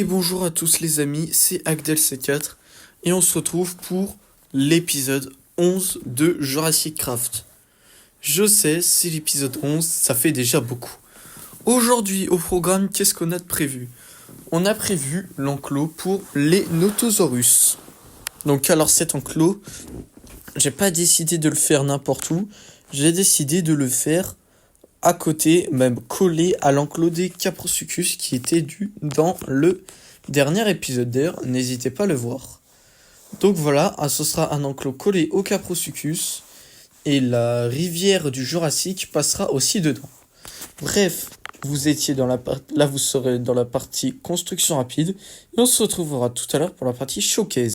Et bonjour à tous les amis, c'est Agdel C4 et on se retrouve pour l'épisode 11 de Jurassic Craft. Je sais, c'est l'épisode 11, ça fait déjà beaucoup. Aujourd'hui au programme, qu'est-ce qu'on a de prévu? On a prévu l'enclos pour les Notosaurus. Donc alors cet enclos, j'ai pas décidé de le faire n'importe où, j'ai décidé de le faire à côté, même collé à l'enclos des Caprosuchus qui était dans le dernier épisode. D'ailleurs, n'hésitez pas à le voir. Donc voilà, ce sera un enclos collé au Caprosuchus et la rivière du Jurassique passera aussi dedans. Bref, vous étiez là vous serez dans la partie construction rapide et on se retrouvera tout à l'heure pour la partie showcase.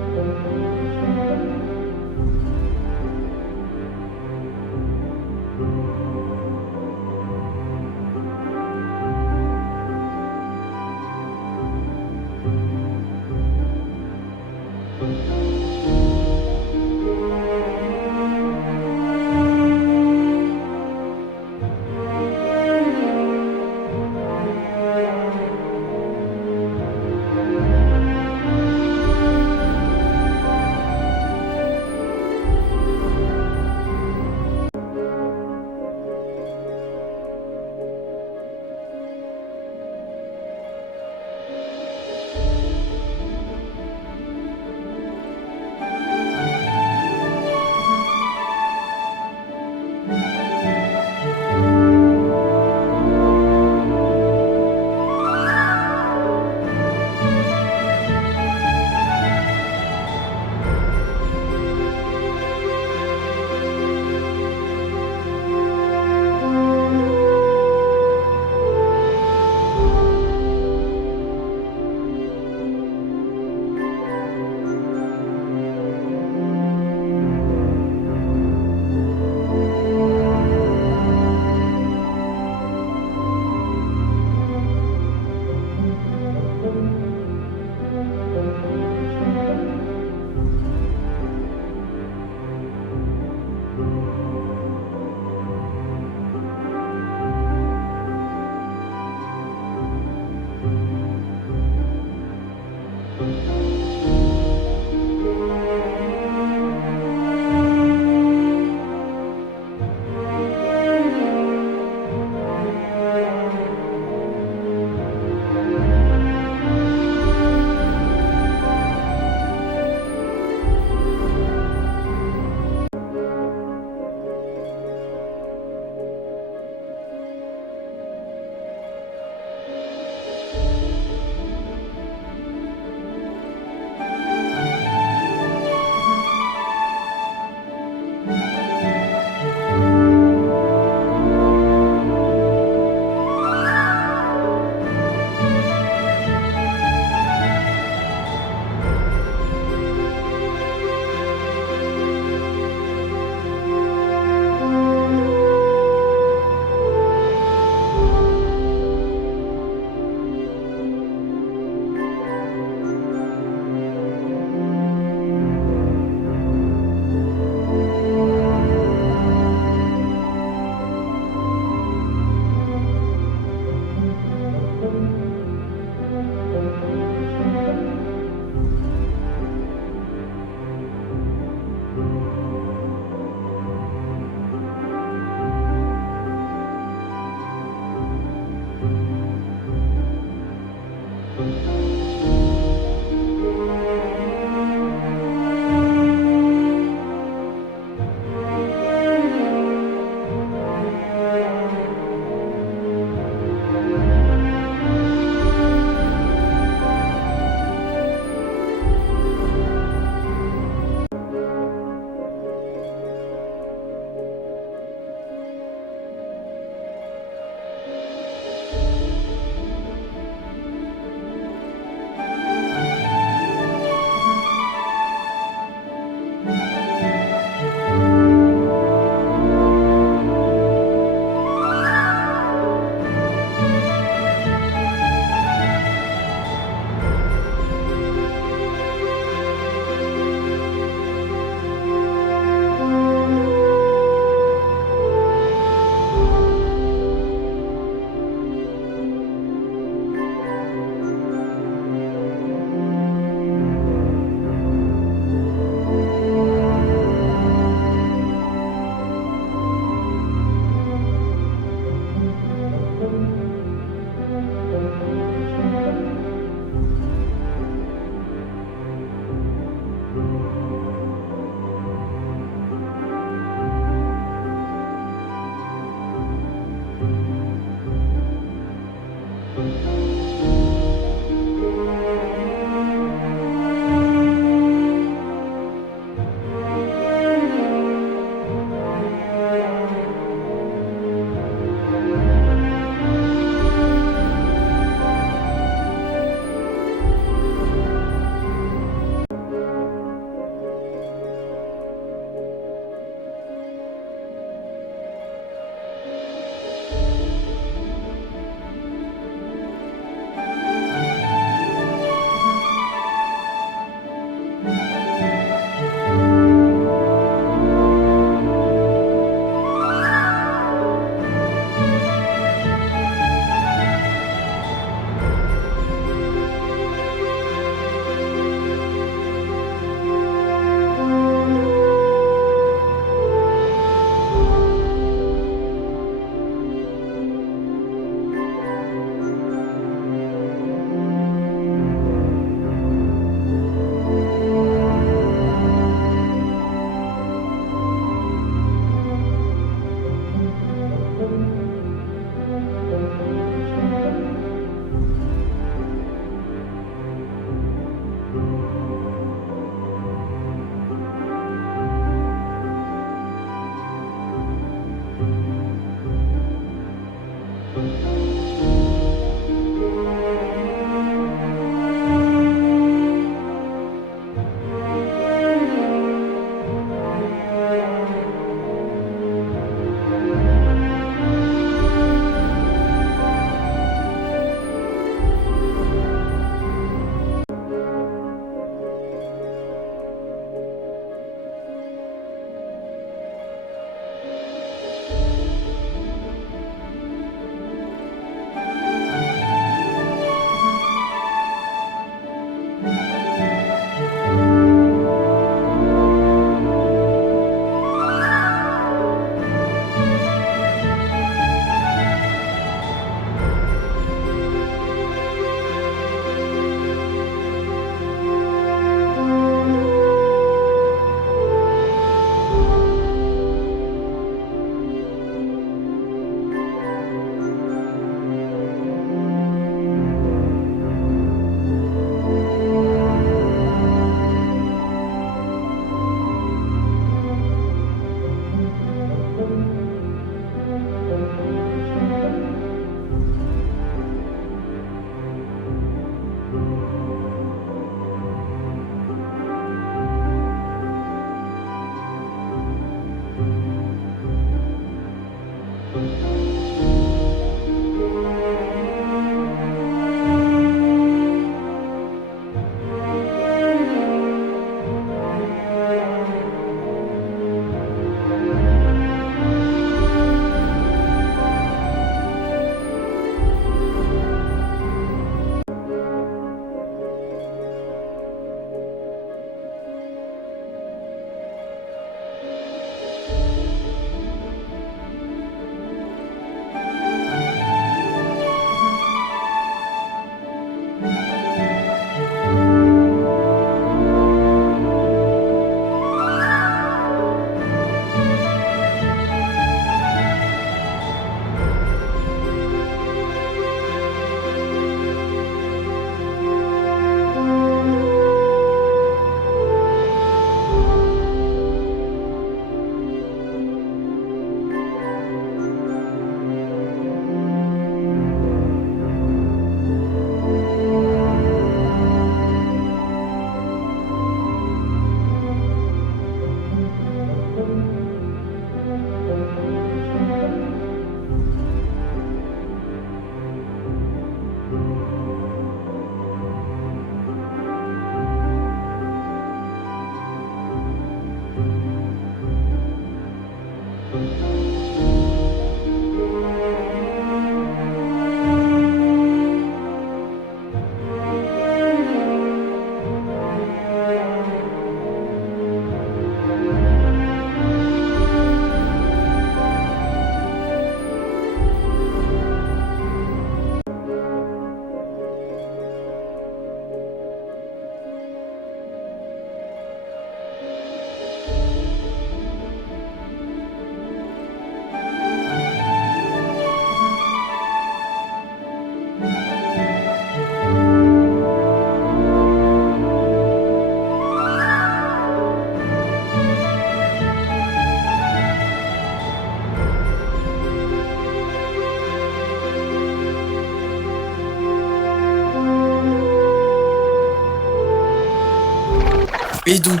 Et donc,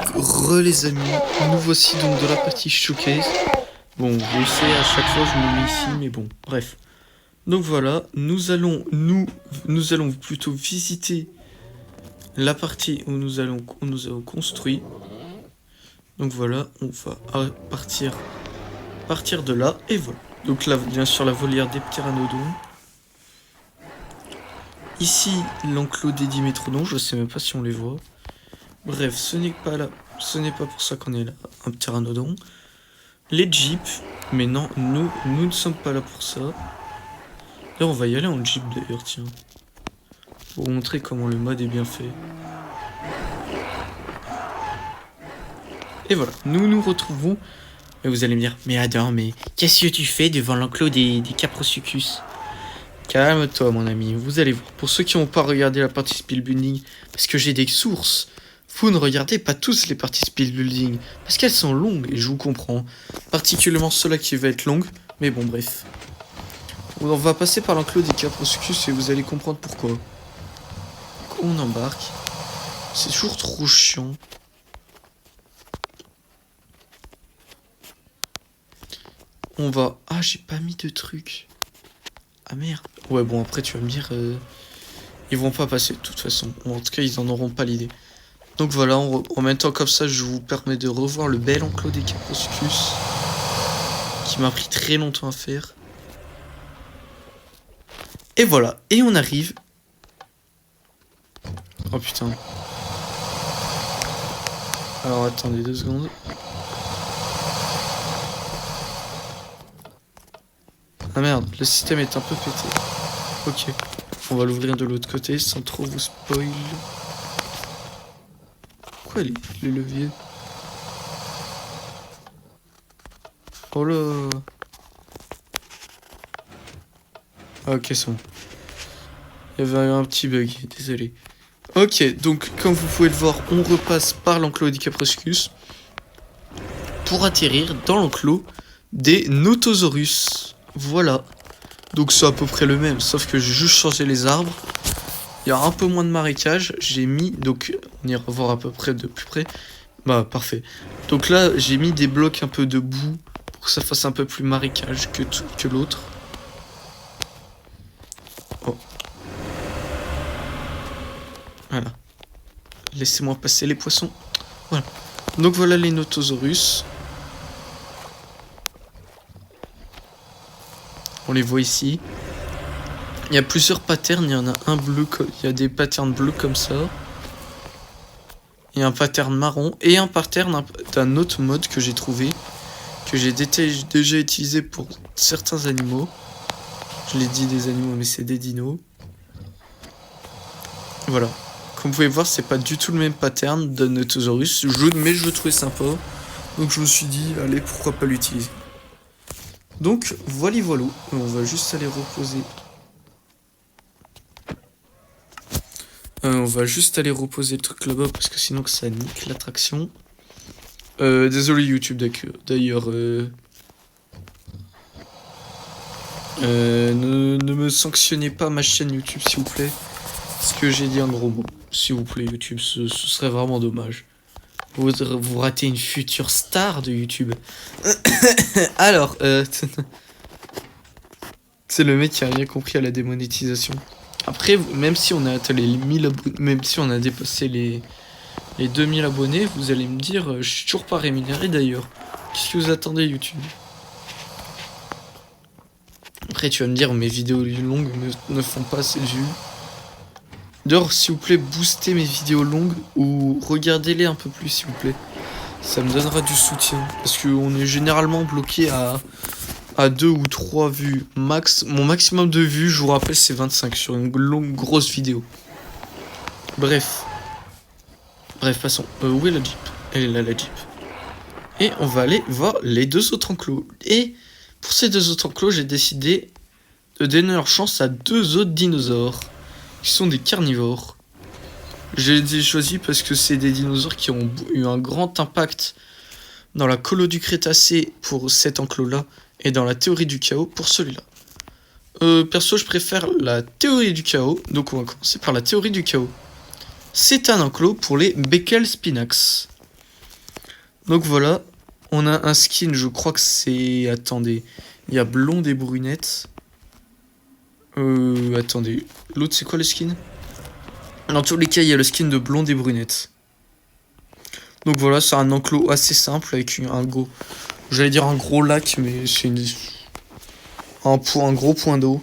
les amis, nous voici donc de la partie showcase. Bon, je sais, à chaque fois je me mets ici, mais bon, bref. Donc voilà, nous allons plutôt visiter la partie où nous avons construit. Donc voilà, on va partir de là, et voilà. Donc là, bien sûr, la volière des pteranodons. Ici, l'enclos des dimétrodons, je sais même pas si on les voit. Bref, ce n'est pas pour ça qu'on est là, un pteranodon. Les jeeps, mais non, nous ne sommes pas là pour ça. Là, on va y aller en jeep d'ailleurs, tiens. Pour vous montrer comment le mode est bien fait. Et voilà, nous nous retrouvons. Et vous allez me dire, mais Adam, mais qu'est-ce que tu fais devant l'enclos des Caprosuchus? Calme-toi, mon ami, vous allez voir. Pour ceux qui n'ont pas regardé la partie speed building, parce que j'ai des sources, vous ne regardez pas tous les parties speed building, parce qu'elles sont longues, et je vous comprends. Particulièrement celle-là qui va être longue, mais bon, bref. On va passer par l'enclos des Caprosuchus et vous allez comprendre pourquoi. On embarque. C'est toujours trop chiant. On va... Ah, j'ai pas mis de truc. Ah merde. Ouais, bon, après, tu vas me dire... Ils vont pas passer, de toute façon. En tout cas, ils en auront pas l'idée. Donc voilà, en même temps, comme ça, je vous permets de revoir le bel enclos des Caprosuchus. Qui m'a pris très longtemps à faire. Et voilà. Et on arrive... Oh putain. Alors, attendez 2 secondes. Ah merde, le système est un peu pété. Ok, on va l'ouvrir de l'autre côté sans trop vous spoil. Quoi les leviers? Oh là. Ah, ok, c'est bon. Il y avait un petit bug, désolé. Ok, donc comme vous pouvez le voir, on repasse par l'enclos des Caprosuchus pour atterrir dans l'enclos des Notosaurus. Voilà. Donc c'est à peu près le même, sauf que j'ai juste changé les arbres. Il y a un peu moins de marécage. J'ai mis, donc on ira voir à peu près de plus près. Bah parfait. Donc là j'ai mis des blocs un peu de boue pour que ça fasse un peu plus marécage que l'autre. Oh. Voilà. Laissez-moi passer les poissons. Voilà. Donc voilà les Notosaurus. On les voit ici. Il y a plusieurs patterns. Il y en a un bleu. Il y a des patterns bleus comme ça. Il y a un pattern marron. Et un pattern d'un autre mode que j'ai trouvé. Que j'ai déjà utilisé pour certains animaux. Je l'ai dit des animaux, mais c'est des dinos. Voilà. Comme vous pouvez voir, c'est pas du tout le même pattern d'un Notosaurus. Mais je le trouvais sympa. Donc je me suis dit, allez, pourquoi pas l'utiliser. Donc, voilà. On va juste aller reposer. On va juste aller reposer le truc là-bas parce que sinon que ça nique l'attraction. Désolé YouTube d'ailleurs. Ne me sanctionnez pas ma chaîne YouTube s'il vous plaît. Parce que j'ai dit un gros mot. S'il vous plaît YouTube, ce serait vraiment dommage. Vous ratez une future star de YouTube. Alors, c'est le mec qui a rien compris à la démonétisation. Après, même si on a atteint les 1000 abonnés, même si on a dépassé les 2000 abonnés, vous allez me dire, je suis toujours pas rémunéré d'ailleurs. Qu'est-ce que vous attendez YouTube? Après, tu vas me dire, mes vidéos longues ne font pas assez de vues. D'ailleurs, s'il vous plaît, boostez mes vidéos longues ou regardez-les un peu plus, s'il vous plaît. Ça me donnera du soutien. Parce qu'on est généralement bloqué à 2 ou 3 vues max. Mon maximum de vues, je vous rappelle, c'est 25 sur une grosse vidéo. Bref, passons. Où est la Jeep? Elle est là, la Jeep. Et on va aller voir les 2 autres enclos. Et pour ces 2 autres enclos, j'ai décidé de donner leur chance à 2 autres dinosaures. Qui sont des carnivores. J'ai choisi parce que c'est des dinosaures qui ont eu un grand impact dans la colo du Crétacé pour cet enclos-là. Et dans la théorie du chaos pour celui-là. Perso, je préfère la théorie du chaos. Donc on va commencer par la théorie du chaos. C'est un enclos pour les Beckel Spinax. Donc voilà, on a un skin, je crois que c'est... Attendez, il y a blonde et brunette. Attendez, l'autre c'est quoi le skin? Dans tous les cas, il y a le skin de blonde et brunette. Donc voilà, c'est un enclos assez simple avec un gros... J'allais dire un gros lac, mais c'est un gros point d'eau.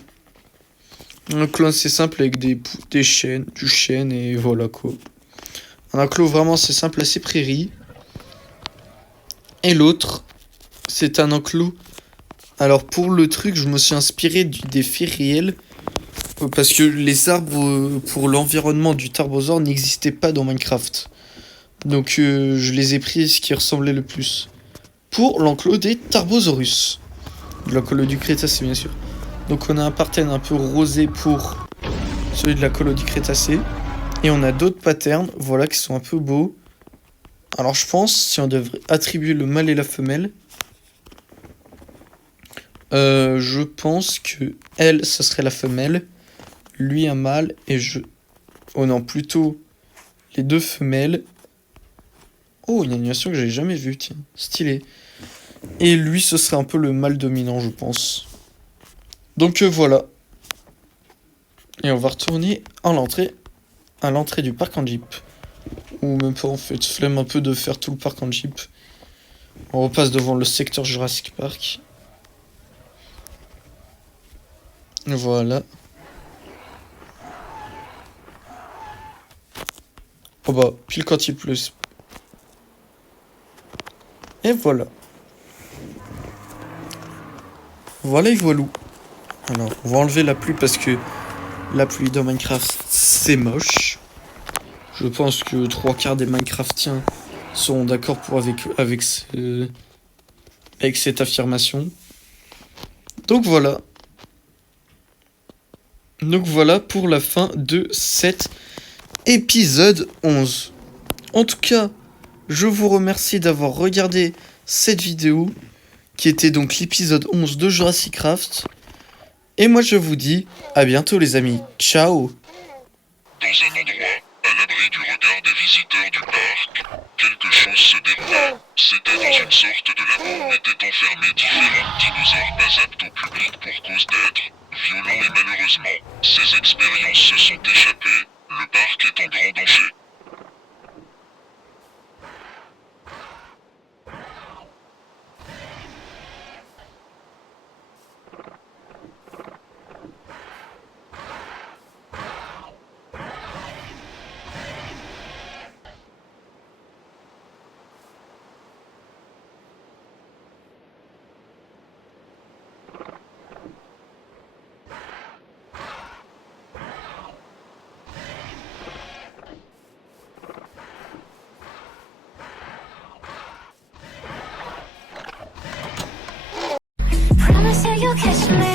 Un enclos assez simple avec des chênes, du chêne et voilà quoi. Un enclos vraiment assez simple, assez prairie. Et l'autre, c'est un enclos. Alors pour le truc, je me suis inspiré des faits réels. Parce que les arbres pour l'environnement du Tarbosaur n'existaient pas dans Minecraft. Donc je les ai pris ce qui ressemblait le plus. Pour l'enclos des Tarbosaurus. De l'enclos du Crétacé bien sûr. Donc on a un pattern un peu rosé pour celui de la colo du Crétacé. Et on a d'autres patterns, voilà, qui sont un peu beaux. Alors je pense, si on devrait attribuer le mâle et la femelle, je pense que elle, ce serait la femelle, lui un mâle, et je... Oh non, plutôt les deux femelles. Oh, une animation que j'avais jamais vue, tiens, stylé. Et lui, ce serait un peu le mâle dominant, je pense. Donc voilà. Et on va retourner à l'entrée du parc en Jeep. Ou même pas en fait, flemme un peu de faire tout le parc en Jeep. On repasse devant le secteur Jurassic Park. Voilà. Oh bah, pile quand il pleut. Et voilà. Voilà et voilou. Alors, on va enlever la pluie parce que la pluie dans Minecraft, c'est moche. Je pense que 3/4 des Minecraftiens sont d'accord avec cette affirmation. Donc voilà. Donc voilà pour la fin de cet épisode 11. En tout cas, je vous remercie d'avoir regardé cette vidéo, qui était donc l'épisode 11 de Jurassic Craft. Et moi je vous dis à bientôt les amis. Ciao. Dans un endroit, à l'abri du regard des visiteurs du parc, quelque chose se déroula. C'était dans une sorte de labo où étaient enfermés différents dinosaures pas aptes au public pour cause d'être violents et malheureusement, ces expériences se sont échappées, le parc est en grand danger. Promise you you'll catch me.